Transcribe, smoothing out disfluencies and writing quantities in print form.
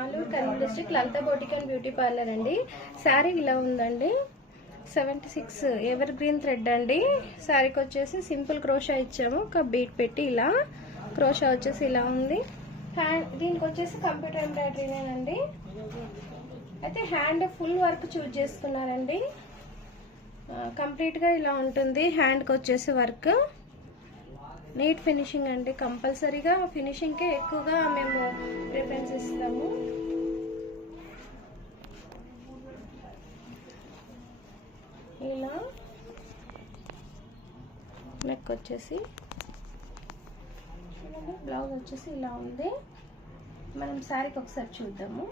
Aluru Kurnool district Lalitha boutique and beauty parlour అండి. శారీ ఇలా ఉందండి. 76 ఎవర్ గ్రీన్ థ్రెడ్ అండి. శారీకి వచ్చేసి సింపుల్ క్రోషా ఇచ్చాము, ఒక బీట్ పెట్టి ఇలా క్రోషా వచ్చేసి ఇలా ఉంది. దీనికి వచ్చేసి కంప్యూటర్ ఎంబ్రాయిడరీనేనండి. అయితే హ్యాండ్ ఫుల్ వర్క్ చూజ్ చేసుకున్నారండి. కంప్లీట్గా ఇలా ఉంటుంది. హ్యాండ్కి వచ్చేసి వర్క్ నీట్ ఫినిషింగ్ అండి. కంపల్సరీగా ఫినిషింగ్కే ఎక్కువగా మేము ప్రిఫరెన్స్ ఇస్తాము. ఇలా నెక్ వచ్చేసి బ్లౌజ్ వచ్చేసి ఇలా ఉంది. మనం శారీకి ఒకసారి చూద్దాము.